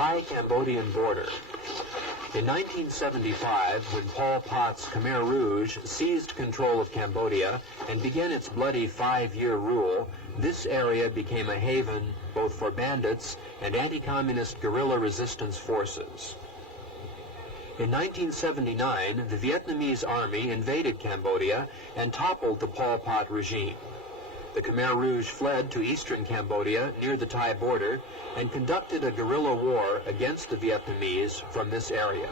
Thai-Cambodian border. In 1975, when Pol Pot's Khmer Rouge seized control of Cambodia and began its bloody 5-year rule, this area became a haven both for bandits and anti-communist guerrilla resistance forces. In 1979, the Vietnamese army invaded Cambodia and toppled the Pol Pot regime. The Khmer Rouge fled to eastern Cambodia near the Thai border and conducted a guerrilla war against the Vietnamese from this area.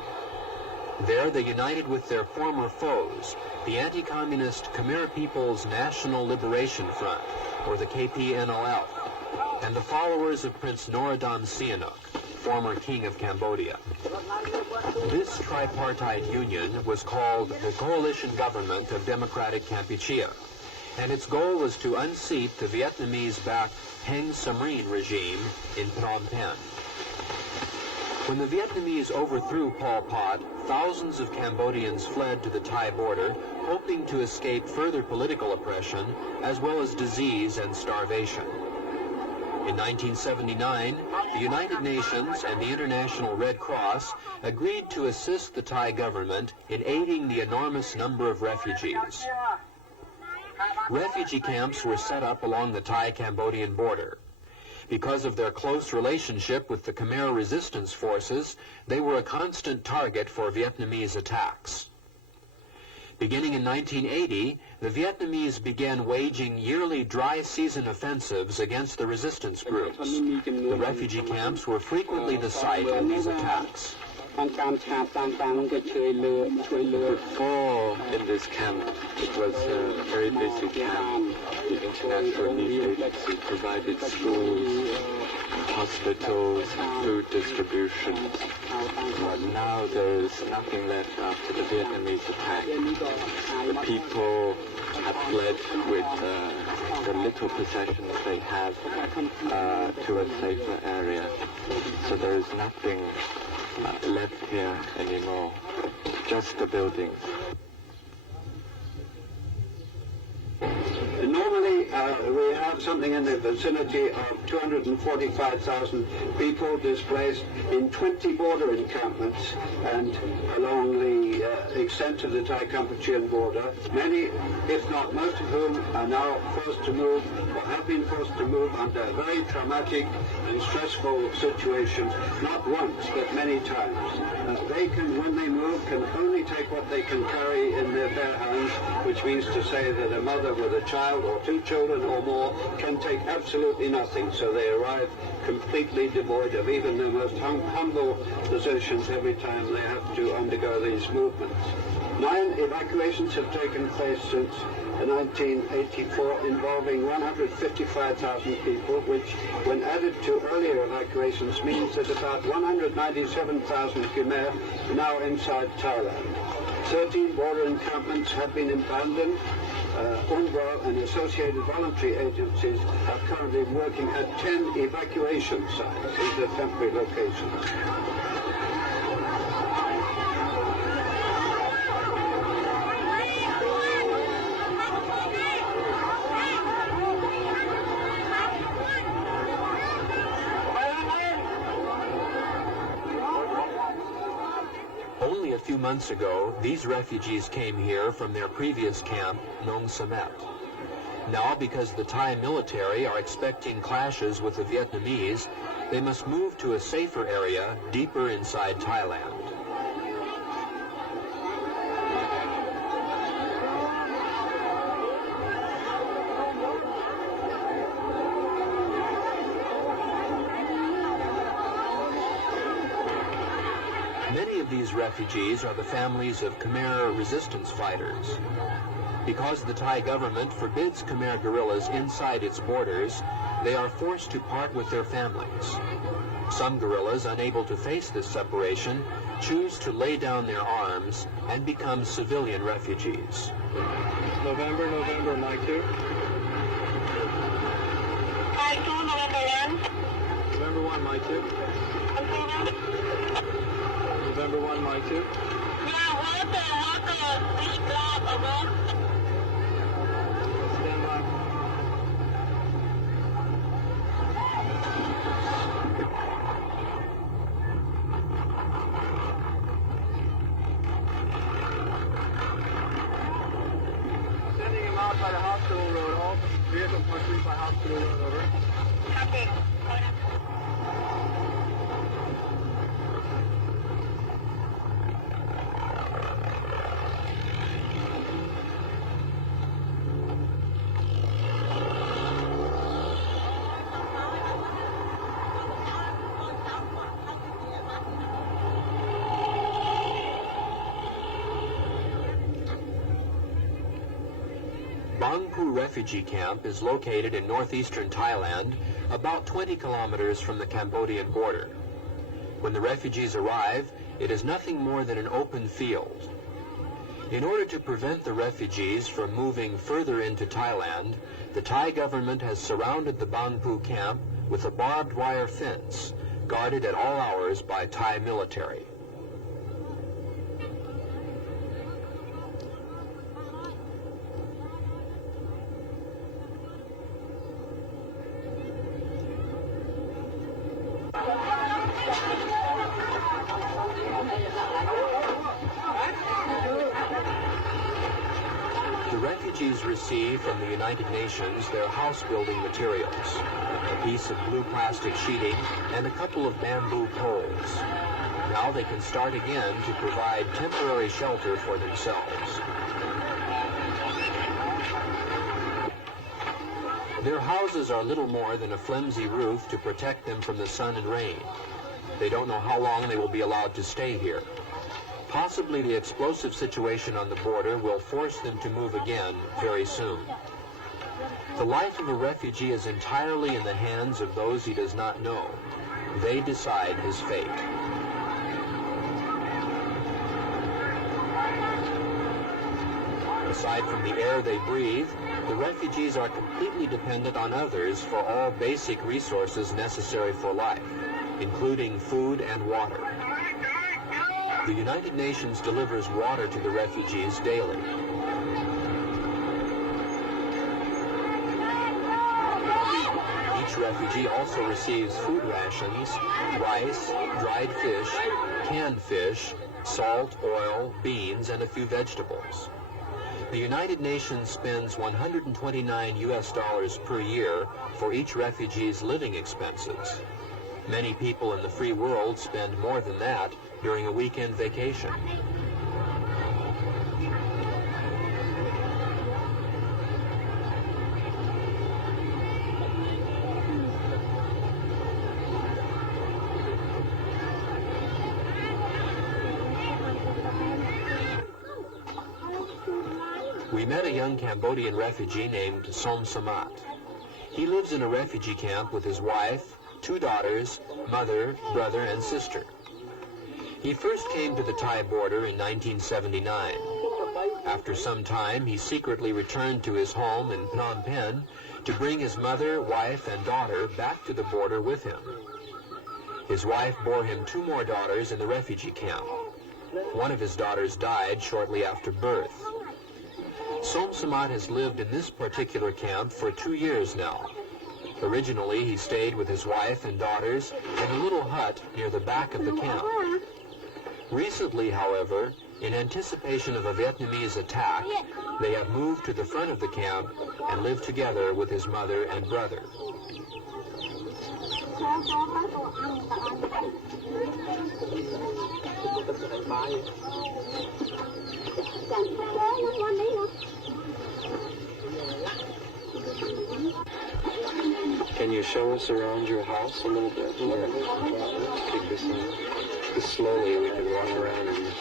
There they united with their former foes, the anti-communist Khmer People's National Liberation Front, or the KPNLF, and the followers of Prince Norodom Sihanouk, former king of Cambodia. This tripartite union was called the Coalition Government of Democratic Kampuchea, and its goal was to unseat the Vietnamese-backed Heng Samrin regime in Phnom Penh. When the Vietnamese overthrew Pol Pot, thousands of Cambodians fled to the Thai border, hoping to escape further political oppression, as well as disease and starvation. In 1979, the United Nations and the International Red Cross agreed to assist the Thai government in aiding the enormous number of refugees. Refugee camps were set up along the Thai-Cambodian border. Because of their close relationship with the Khmer resistance forces, they were a constant target for Vietnamese attacks. Beginning in 1980, the Vietnamese began waging yearly dry season offensives against the resistance groups. The refugee camps were frequently the site of these attacks. Before, in this camp, it was a very basic camp. The International Relief Agency provided schools, hospitals, and food distribution. But now there is nothing left after the Vietnamese attack. The people have fled with the little possessions they have to a safer area. So there is nothing left here anymore, just the buildings. Normally, we have something in the vicinity of 245,000 people displaced in 20 border encampments and along the extent of the Thai-Kampuchean border. Many, if not most of whom, are now forced to move or have been forced to move under very traumatic and stressful situations, not once, but many times. They can, when they move, can only take what they can carry in their bare hands, which means to say that a mother with a child or 2 children or more can take absolutely nothing, so they arrive completely devoid of even the most humble possessions every time they have to undergo these movements. 9 evacuations have taken place since 1984 involving 155,000 people, which, when added to earlier evacuations, means that about 197,000 Khmer are now inside Thailand. 13 border encampments have been abandoned. UNRWA and associated voluntary agencies are currently working at 10 evacuation sites. These are temporary locations. Only a few months ago, these refugees came here from their previous camp, Nong Samet. Now, because the Thai military are expecting clashes with the Vietnamese, they must move to a safer area deeper inside Thailand. Many of these refugees are the families of Khmer resistance fighters. Because the Thai government forbids Khmer guerrillas inside its borders, they are forced to part with their families. Some guerrillas, unable to face this separation, choose to lay down their arms and become civilian refugees. November, Mike 2. Mike 2, November 1. November 1, Mike 2. November 1, Mike 2. Yeah, water, this block, over. Stand by. out by the hospital road. All vehicles must leave by hospital road, over. Copy. Bang Phu Refugee Camp is located in northeastern Thailand, about 20 kilometers from the Cambodian border. When the refugees arrive, it is nothing more than an open field. In order to prevent the refugees from moving further into Thailand, the Thai government has surrounded the Bang Phu camp with a barbed wire fence, guarded at all hours by Thai military. The refugees receive from the United Nations their house-building materials, a piece of blue plastic sheeting and a couple of bamboo poles. Now they can start again to provide temporary shelter for themselves. Their houses are little more than a flimsy roof to protect them from the sun and rain. They don't know how long they will be allowed to stay here. Possibly the explosive situation on the border will force them to move again very soon. The life of a refugee is entirely in the hands of those he does not know. They decide his fate. Aside from the air they breathe, the refugees are completely dependent on others for all basic resources necessary for life, including food and water. The United Nations delivers water to the refugees daily. Each refugee also receives food rations, rice, dried fish, canned fish, salt, oil, beans, and a few vegetables. The United Nations spends 129 US per year for each refugee's living expenses. Many people in the free world spend more than that during a weekend vacation. We met a young Cambodian refugee named Som Samat. He lives in a refugee camp with his wife, 2 daughters, mother, brother, and sister. He first came to the Thai border in 1979. After some time, he secretly returned to his home in Phnom Penh to bring his mother, wife, and daughter back to the border with him. His wife bore him 2 more daughters in the refugee camp. One of his daughters died shortly after birth. Som Samat has lived in this particular camp for 2 years now. Originally, he stayed with his wife and daughters in a little hut near the back of the camp. Recently, however, in anticipation of a Vietnamese attack, they have moved to the front of the camp and live together with his mother and brother. Can you show us around your house a little bit? Yeah. Take this in. Just slowly, we can walk around and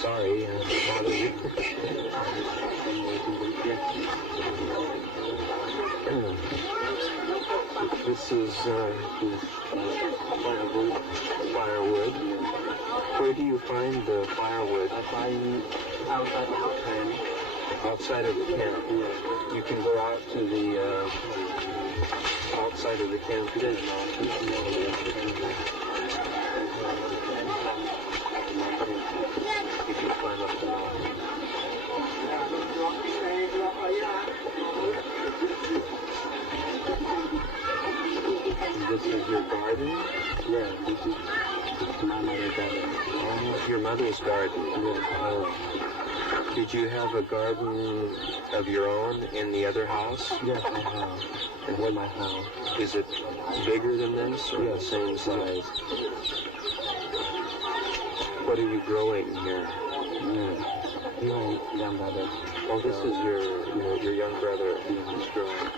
sorry, bother you. This is firewood. Where do you find the firewood? I find outside the camp. Outside of the camp. You can go out to the outside of the camp. You can climb up the mountain. This is your garden? Yeah, this is my mother's garden. Oh, your mother's garden. Yeah. Did you have a garden of your own in the other house? Yes, I have. And what My house. is it bigger than this or the same size? What are you growing here? My young brother. Oh, this is your young brother who's growing.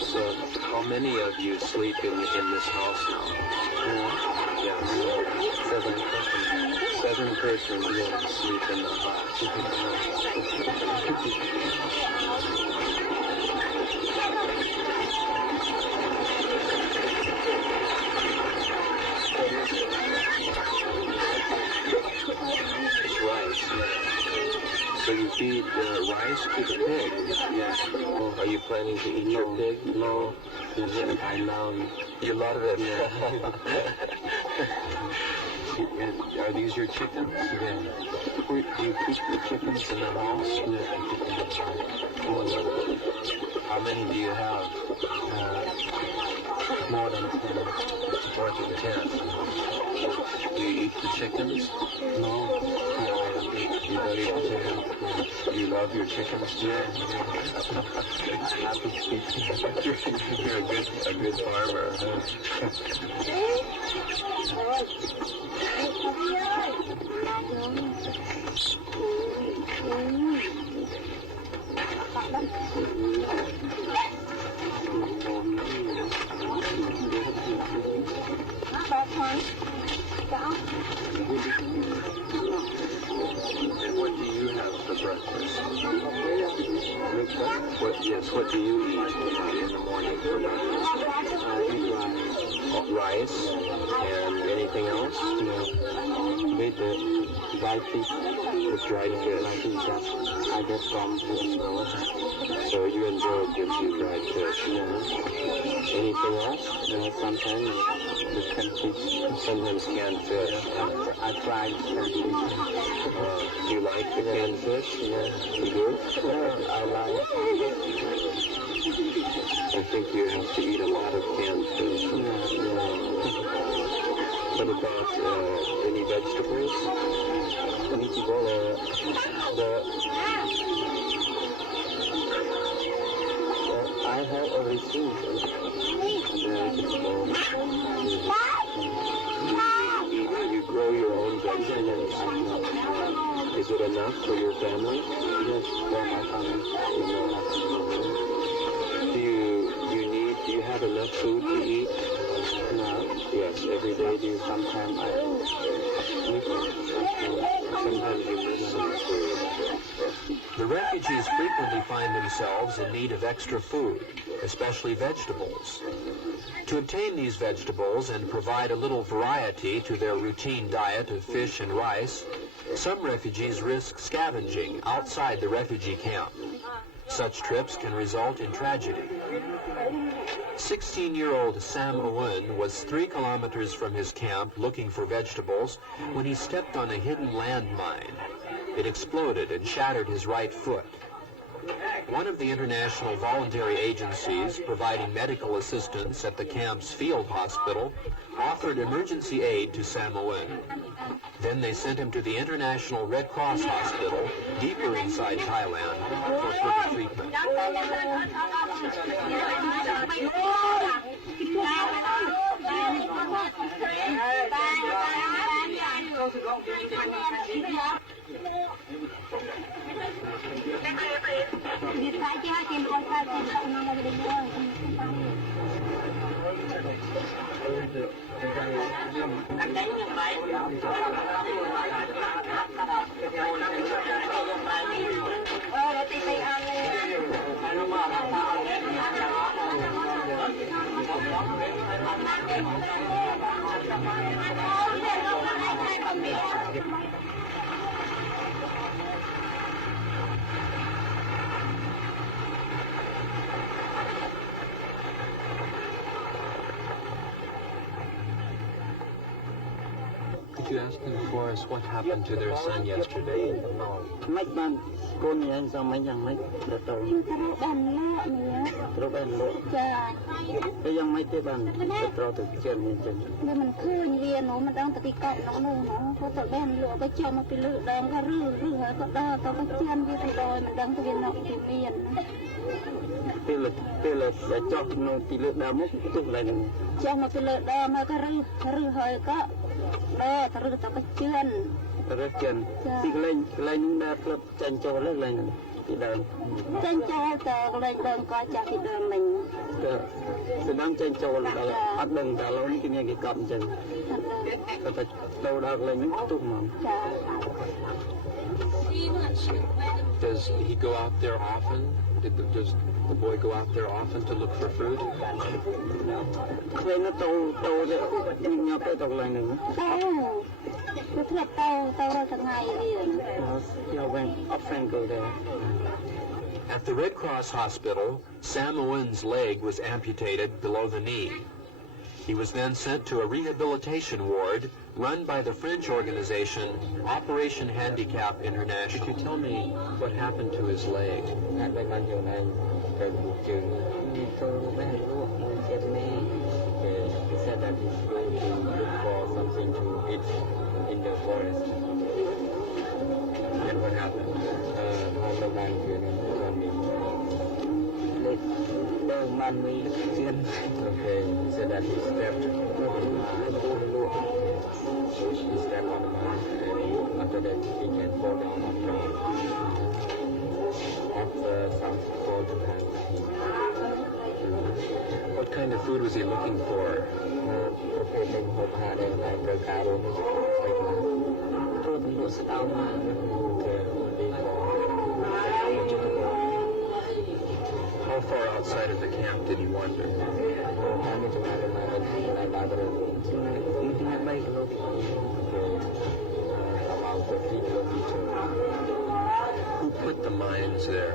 So, how many of you sleep in this house now? Yes. 7 persons sleep in the house. It's rice. So you feed rice to the pig? Yes. Are you planning to eat your pig? No. I love it. You love it? And are these your chickens? Yeah. Do you keep the chickens in the house? How many do you have? More than 10. More than 10. Do you eat the chickens? No. You don't eat the chickens? You love your chickens too? You're a good farmer, huh? And what do you have for breakfast? What do you eat in the morning for breakfast? Rice and anything else? With the dried fish. With dried fish. I get from the store. So you enjoy gives you dried fish. Anything else? Sometimes the canned fish. Sometimes canned fish. I tried canned fish. Do you like the canned fish? You do? I like I think you have to eat a lot of canned fish. What about any vegetables? I have everything. You grow your own vegetables. Is it enough for your family? Yes, for my family. Do you have enough food to eat? No. Yes, every day do you? Sometimes I Sometimes you miss some food. The refugees frequently find themselves in need of extra food, especially vegetables. To obtain these vegetables and provide a little variety to their routine diet of fish and rice, some refugees risk scavenging outside the refugee camp. Such trips can result in tragedy. 16-year-old Sam Owen was 3 kilometers from his camp looking for vegetables when he stepped on a hidden landmine. It exploded and shattered his right foot. One of the international voluntary agencies providing medical assistance at the camp's field hospital offered emergency aid to Sam Owen. Then they sent him to the International Red Cross Hospital, deeper inside Thailand, for further treatment. Could you ask them for us what happened to their son yesterday? មិនបានកូនយ៉ាងសមមិនយ៉ាងម៉េចទៅទៅ បានលក់នេះ ត្រូវបានលក់ ចា ទៅយ៉ាងម៉េចទេបានត្រូវទៅជិះនេះចឹង វាមិនឃើញវានោះមិនដឹងទៅទីកក់នោះនោះគាត់ទៅបានលក់ទៅជាប់មកពីលើដងក៏ឬហើយក៏ដើរទៅក៏ជិះវាទៅដល់មិនដឹងទៅវានៅទីមាន ពេលចោះនៅពីលើដើមមកទុះឡើងនឹង ចុះមកពីលើដងហើយក៏ឬហើយក៏ដើរទៅទៅក៏ជឿន រើសចិនទីកន្លែងនឹងដើរក្លឹបចាញ់ចូលលើកន្លែងហ្នឹងពីដើម ចេញចូលទៅកន្លែងដើមក៏ចាស់ពីដើមមិញ ទៅស្ដាំចាញ់ចូលដល់អត់ដឹងតែឡូវនេះគេមានគេកប់អញ្ចឹងក៏ទៅដល់កន្លែងហ្នឹងទុះមក ចា Does he go out there often? Does the boy go out there often to look for food? ឃើញទៅញ៉ាំទៅដល់កន្លែងហ្នឹង ទៅគឺធ្លាប់ទៅរាល់ថ្ងៃវា Yeah, when often go there. At the Red Cross Hospital, Sam Owen's leg was amputated below the knee. He was then sent to a rehabilitation ward run by the French organization Operation Handicap International. Could you tell me what happened to his leg? He said that he's going to look for something to eat in the forest. And what happened? Okay, he said that he stepped on the man, and after that he can fall down on the ground. After some fall to hand. What kind of food was he looking for? How far outside of the camp did he wander? About 50 kilometers. Who put the mines there?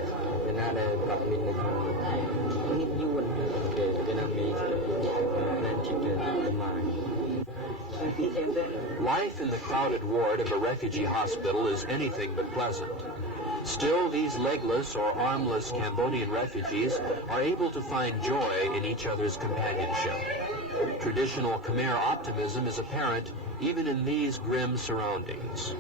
Life in the crowded ward of a refugee hospital is anything but pleasant. Still, these legless or armless Cambodian refugees are able to find joy in each other's companionship. Traditional Khmer optimism is apparent even in these grim surroundings.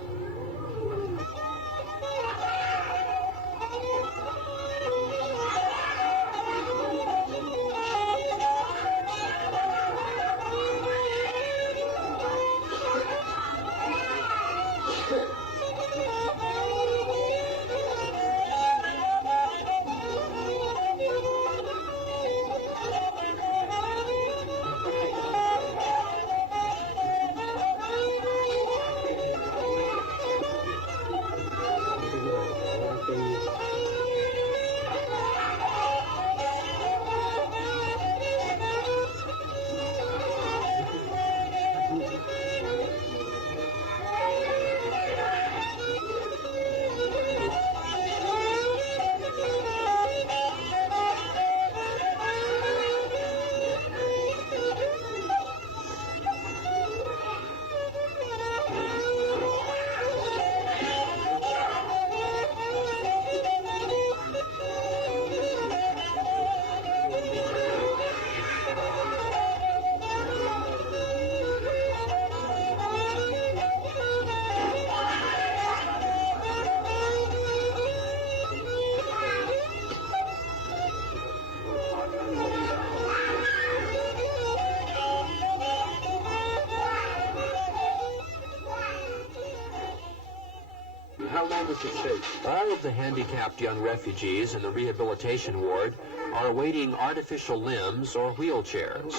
How long does it take? All of the handicapped young refugees in the rehabilitation ward are awaiting artificial limbs or wheelchairs.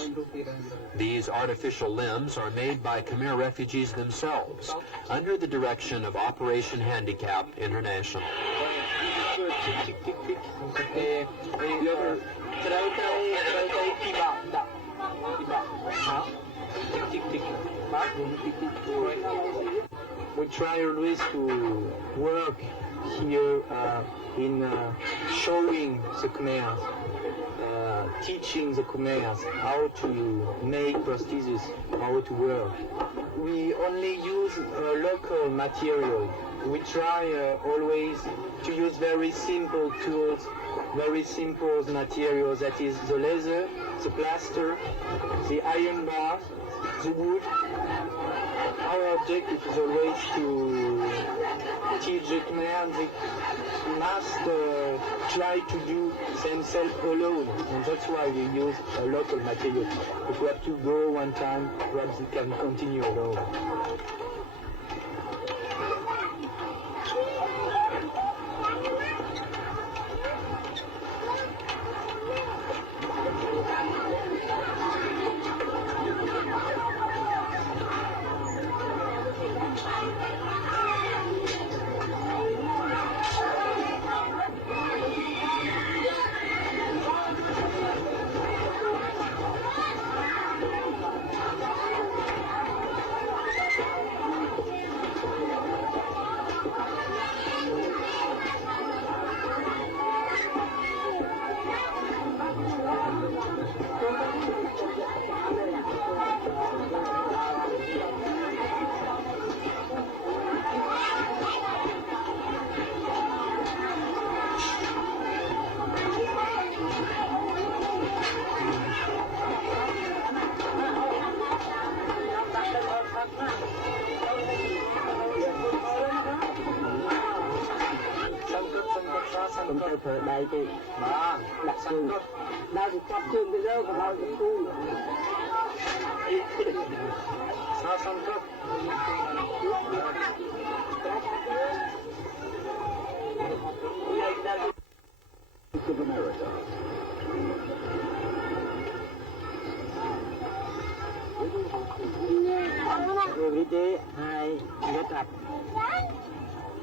These artificial limbs are made by Khmer refugees themselves under the direction of Operation Handicap International. We try always to work here in showing the Khmers, teaching the Khmers how to make prostheses, how to work. we only use local material. We try always to use very simple tools, very simple materials, that is the leather, the plaster, the iron bar, the wood. Our objective is always to teach the Khmer they must try to do themselves alone, and that's why we use a local material. If we have to go one time, perhaps we can continue alone. Every day I get up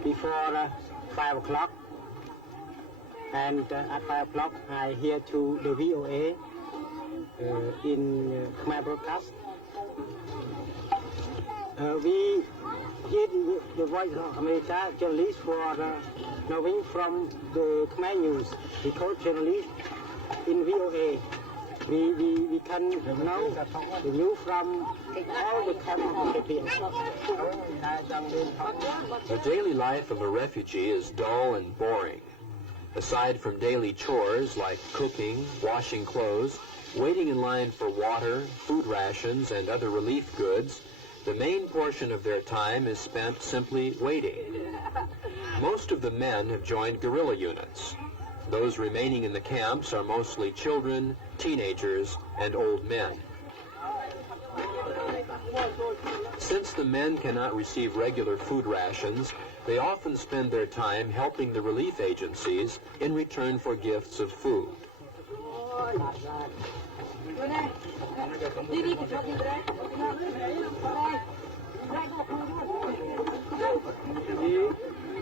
before 5 o'clock, and at 5 o'clock I hear to the VOA in Khmer broadcast. We hear the Voice of America journalists for knowing from the Khmer news, because journalists in VOA we can know the news from all the countries. The daily life of a refugee is dull and boring. Aside from daily chores like cooking, washing clothes, waiting in line for water, food rations, and other relief goods, the main portion of their time is spent simply waiting. Most of the men have joined guerrilla units. Those remaining in the camps are mostly children, teenagers, and old men. Since the men cannot receive regular food rations, they often spend their time helping the relief agencies in return for gifts of food.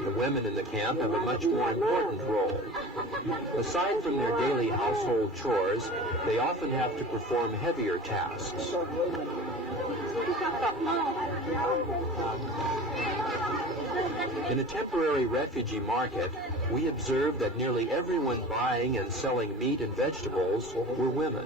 The women in the camp have a much more important role. Aside from their daily household chores, they often have to perform heavier tasks. In a temporary refugee market, we observed that nearly everyone buying and selling meat and vegetables were women.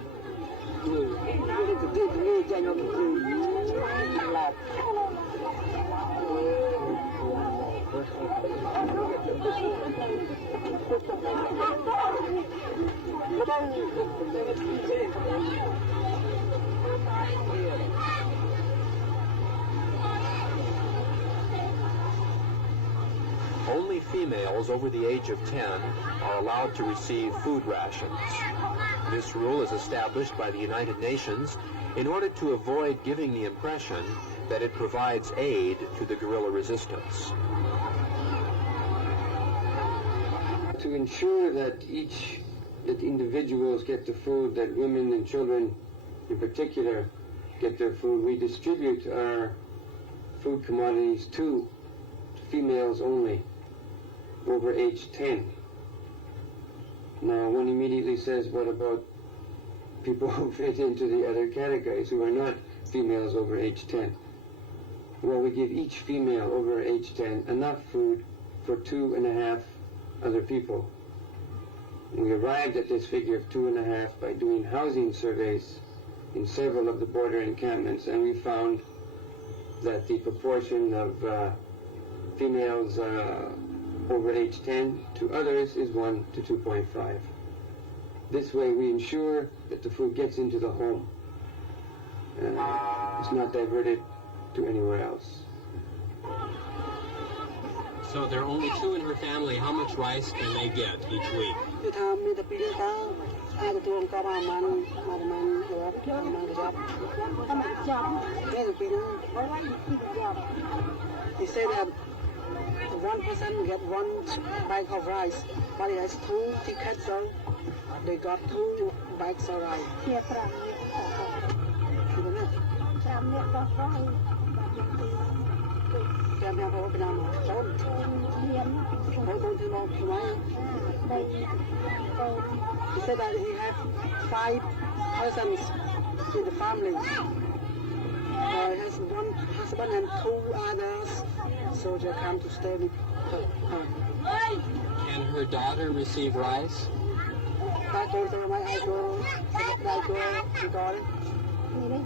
Only females over the age of 10 are allowed to receive food rations. This rule is established by the United Nations in order to avoid giving the impression that it provides aid to the guerrilla resistance. To ensure that individuals get the food, that women and children in particular get their food, we distribute our food commodities to females only over age 10. Now one immediately says, what about people who fit into the other categories who are not females over age 10? Well, we give each female over age 10 enough food for 2.5 other people. We arrived at this figure of 2.5 by doing housing surveys in several of the border encampments, and we found that the proportion of females over age 10 to others is 1 to 2.5. This way we ensure that the food gets into the home. It's not diverted to anywhere else. So there are only 2 in her family. How much rice can they get each week? He said that one person get 1 bag of rice, but he has 2 tickets, so they got 2 bags of rice.ជា5 អ្នកបោះហើយ Kèm theo Việt Nam mà trốn. មាន Trốn trốn thì nó máy. 3 He said that he had 5 persons in the family. He has 1 husband and 2 others, so they come to stay with her. Can her daughter receive rice? I go to my I go to God. នេះនេះ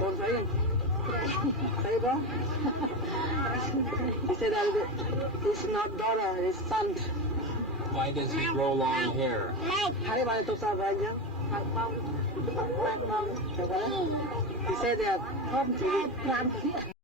Don't say it. Say it, bro. He said that it's not daughter, it's son. Why does he grow long hair? Hai bạn tôi sao vậy nhá? He said that 5 ខៀវ